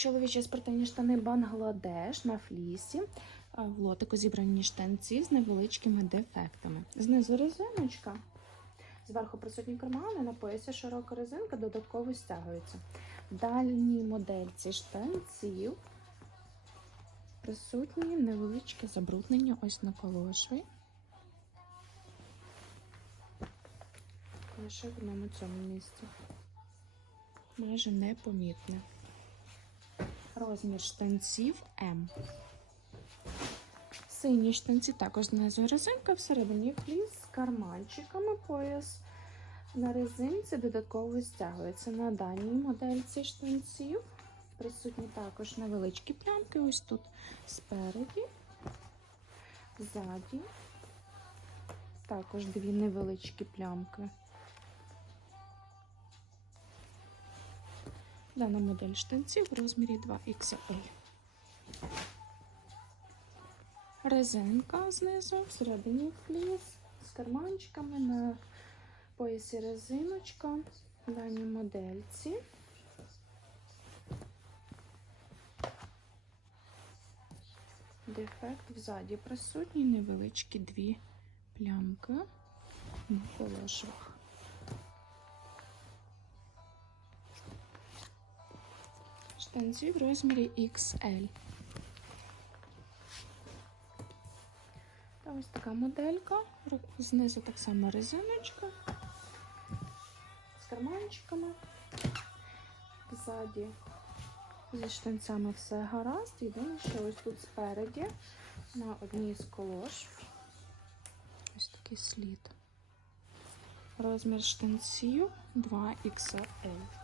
Чоловічі спортивні штани Бангладеш на флісі. В лотику зібрані штанці з невеличкими дефектами. Знизу резиночка. Зверху присутні кармани, на поясі широка резинка, додатково стягується. В дальній модельці штанців присутні невеличке забруднення ось на колошві. Лише в одному цьому місці. Майже непомітне. Розмір штанців М. Сині штанці також знизу резинка, всередині фліс з карманчиками, пояс на резинці додатково стягується на даній модельці штанців. Присутні також невеличкі плямки, ось тут спереді, ззаді. Також дві невеличкі плямки. Дана модель штанців в розмірі 2XL. Резинка знизу, всередині фліс з карманчиками на поясі резиночка в даній модельці. Дефект взаді присутні невеличкі дві плямки на полошвах. Штанці в розмірі XL. Та ось така моделька. Знизу так само резиночка з карманчиками. Ззаді зі штанцями все гаразд. Єдине, що ось тут спереді на одній з колош. Ось такий слід. Розмір штанців 2XL.